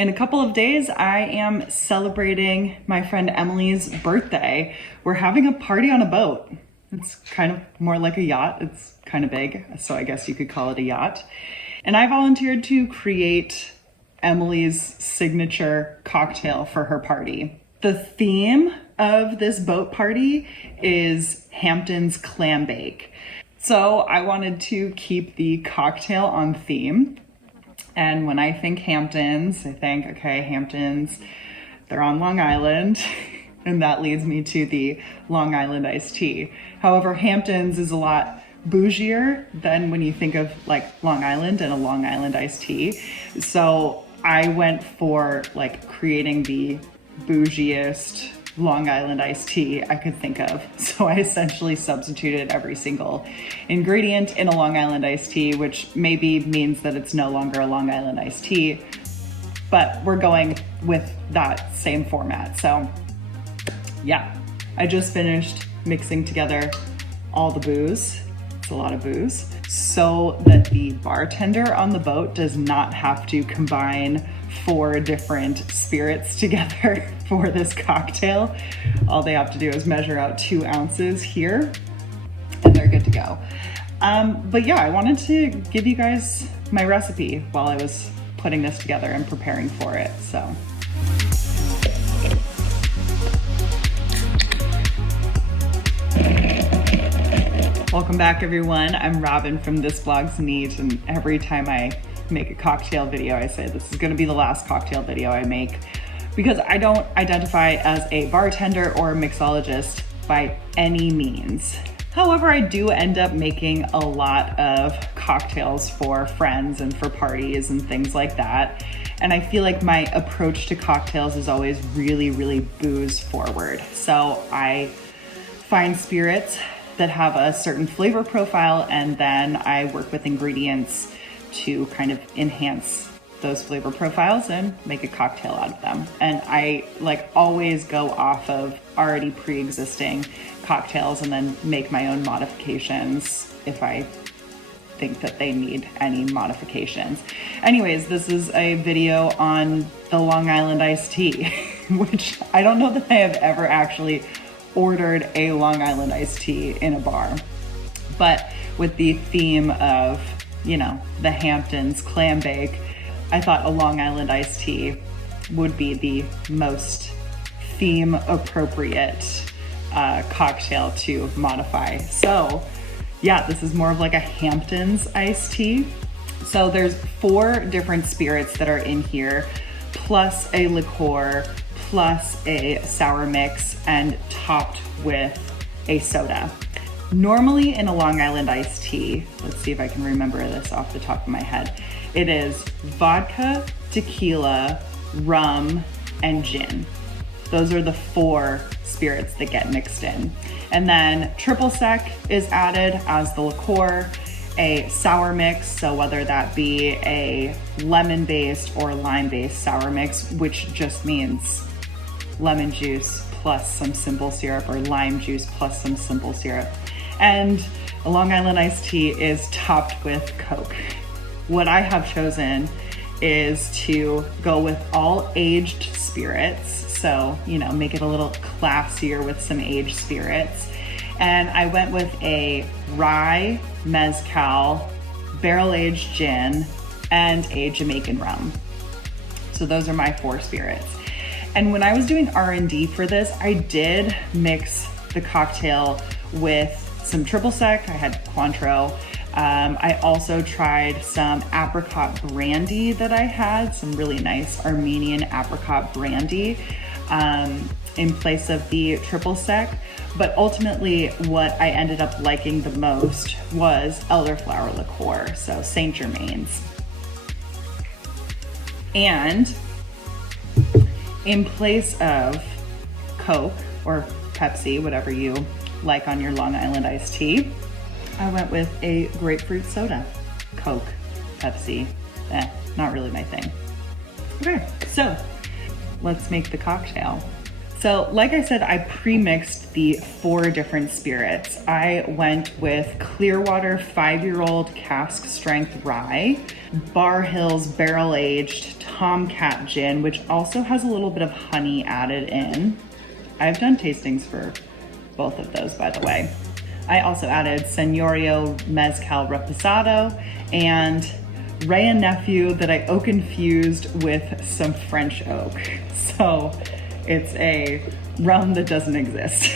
In a couple of days, I am celebrating my friend Emily's birthday. We're having a party on a boat. It's kind of more like a yacht. It's kind of big, so I guess you could call it a yacht. And I volunteered to create Emily's signature cocktail for her party. The theme of this boat party is Hamptons Clambake. So I wanted to keep the cocktail on theme. And when I think Hamptons, I think, okay, Hamptons, they're on Long Island. And that leads me to the Long Island iced tea. However, Hamptons is a lot bougier than when you think of like Long Island and a Long Island iced tea. So I went for like creating the bougiest Long Island iced tea I could think of. So I essentially substituted every single ingredient in a Long Island iced tea, which maybe means that it's no longer a Long Island iced tea, but we're going with that same format. So yeah, I just finished mixing together all the booze. It's a lot of booze, so that the bartender on the boat does not have to combine 4 different spirits together for this cocktail. All they have to do is measure out 2 ounces here and they're good to go. But yeah, I wanted to give you guys my recipe while I was putting this together and preparing for it. So welcome back, everyone. I'm Robin from This Blog's Neat, and every time I make a cocktail video, I say this is going to be the last cocktail video I make, because I don't identify as a bartender or a mixologist by any means. However, I do end up making a lot of cocktails for friends and for parties and things like that. And I feel like my approach to cocktails is always really, really booze forward. So I find spirits that have a certain flavor profile, and then I work with ingredients to kind of enhance those flavor profiles and make a cocktail out of them. And I like always go off of already pre-existing cocktails and then make my own modifications if I think that they need any modifications. Anyways, this is a video on the Long Island iced tea, which I don't know that I have ever actually ordered a Long Island iced tea in a bar, but with the theme of, you know, the Hamptons Clambake, I thought a Long Island iced tea would be the most theme appropriate cocktail to modify. So yeah, this is more of like a Hamptons iced tea. So there's 4 different spirits that are in here, plus a liqueur, plus a sour mix, and topped with a soda. Normally in a Long Island iced tea, let's see if I can remember this off the top of my head, it is vodka, tequila, rum, and gin. Those are the 4 spirits that get mixed in. And then triple sec is added as the liqueur, a sour mix, so whether that be a lemon-based or lime-based sour mix, which just means lemon juice plus some simple syrup, or lime juice plus some simple syrup. And a Long Island iced tea is topped with Coke. What I have chosen is to go with all aged spirits. So, you know, make it a little classier with some aged spirits. And I went with a rye, mezcal, barrel-aged gin, and a Jamaican rum. So those are my 4 spirits. And when I was doing R&D for this, I did mix the cocktail with some triple sec. I had Cointreau. I also tried some apricot brandy that I had, some really nice Armenian apricot brandy in place of the triple sec. But ultimately what I ended up liking the most was elderflower liqueur, so St Germain's. And in place of Coke or Pepsi, whatever you like on your Long Island iced tea, I went with a grapefruit soda. Coke, Pepsi, not really my thing. Okay, so let's make the cocktail. So like I said, I pre-mixed the 4 different spirits. I went with Clearwater 5-year-old cask strength rye, Barr Hill's barrel-aged Tomcat gin, which also has a little bit of honey added in. I've done tastings for both of those, by the way. I also added Señorío mezcal reposado and Wray and Nephew that I oak infused with some French oak. So it's a rum that doesn't exist.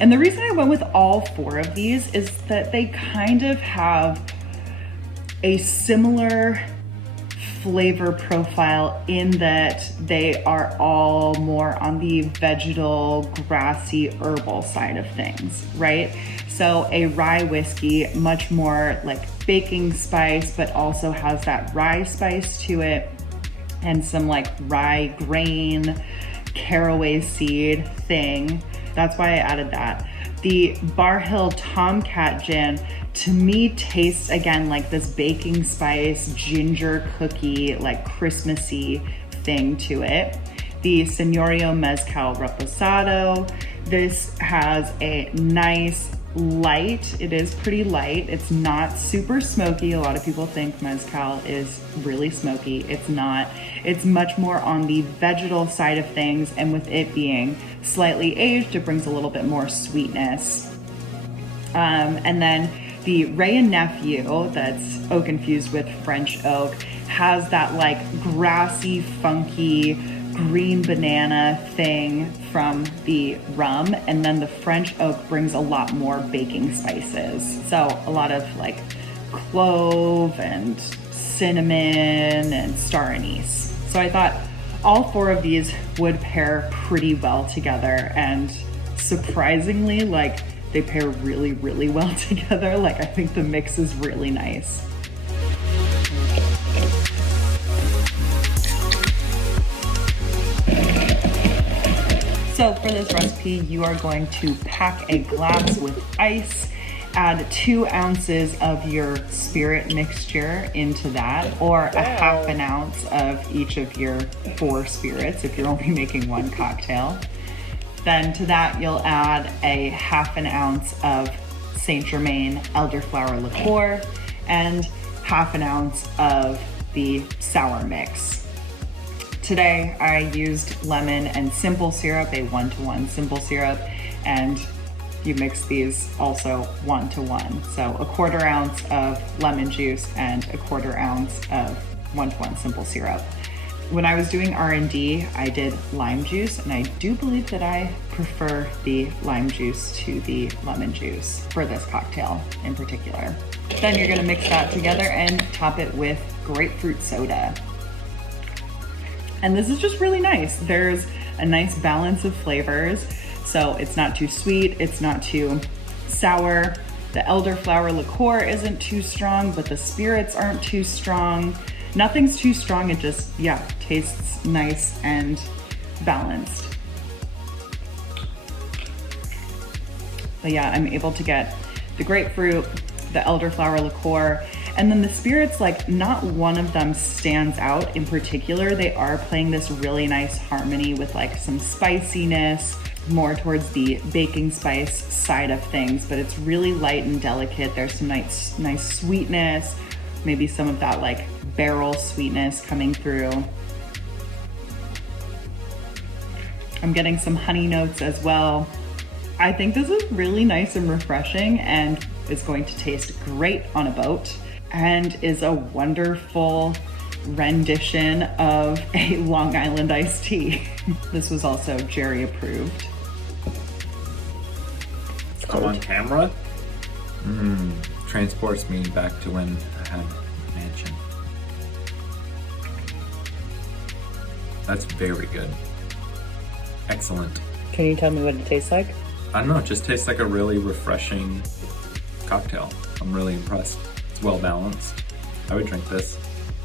And the reason I went with all 4 of these is that they kind of have a similar flavor profile in that they are all more on the vegetal, grassy, herbal side of things, right? So a rye whiskey, much more like baking spice, but also has that rye spice to it and some like rye grain, caraway seed thing. That's why I added that. The Barr Hill Tomcat gin, to me, tastes again like this baking spice, ginger cookie, like Christmassy thing to it. The Señorío mezcal reposado, this has a nice light. It is pretty light. It's not super smoky. A lot of people think mezcal is really smoky. It's not. It's much more on the vegetal side of things, and with it being slightly aged, it brings a little bit more sweetness. And then the Wray and Nephew, that's oak infused with French oak, has that like grassy, funky, green banana thing from the rum, and then the French oak brings a lot more baking spices. So a lot of like clove and cinnamon and star anise. So I thought all 4 of these would pair pretty well together, and surprisingly, like they pair really, really well together. Like I think the mix is really nice. So for this recipe, you are going to pack a glass with ice, add 2 ounces of your spirit mixture into that, or a half an ounce of each of your 4 spirits if you're only making 1 cocktail. Then to that, you'll add a half an ounce of St Germain elderflower liqueur and half an ounce of the sour mix. Today I used lemon and simple syrup, a 1-to-1 simple syrup, and you mix these also 1-to-1. So a 1/4 ounce of lemon juice and a 1/4 ounce of 1-to-1 simple syrup. When I was doing R&D, I did lime juice, and I do believe that I prefer the lime juice to the lemon juice for this cocktail in particular. Then you're gonna mix that together and top it with grapefruit soda. And this is just really nice. There's a nice balance of flavors. So it's not too sweet, it's not too sour. The elderflower liqueur isn't too strong, but the spirits aren't too strong. Nothing's too strong, it just, yeah, tastes nice and balanced. But yeah, I'm able to get the grapefruit, the elderflower liqueur, and then the spirits, like not one of them stands out in particular. They are playing this really nice harmony with like some spiciness, more towards the baking spice side of things, but it's really light and delicate. There's some nice sweetness, maybe some of that like barrel sweetness coming through. I'm getting some honey notes as well. I think this is really nice and refreshing, and is going to taste great on a boat, and is a wonderful rendition of a Long Island iced tea. This was also Jerry approved. I'm on camera? Transports me back to when I had a mansion. That's very good. Excellent. Can you tell me what it tastes like? I don't know, it just tastes like a really refreshing cocktail. I'm really impressed. It's well balanced. I would drink this.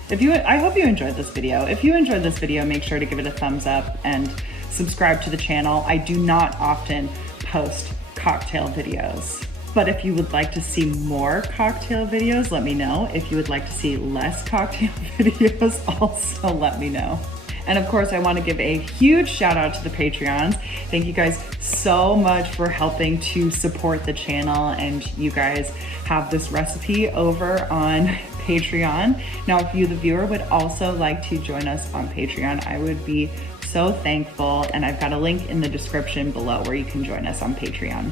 I hope you enjoyed this video. If you enjoyed this video, make sure to give it a thumbs up and subscribe to the channel. I do not often post cocktail videos, but if you would like to see more cocktail videos, let me know. If you would like to see less cocktail videos, also let me know. And of course, I want to give a huge shout out to the Patreons. Thank you guys so much for helping to support the channel, and you guys have this recipe over on Patreon. Now, if you, the viewer, would also like to join us on Patreon, I would be so thankful, and I've got a link in the description below where you can join us on Patreon.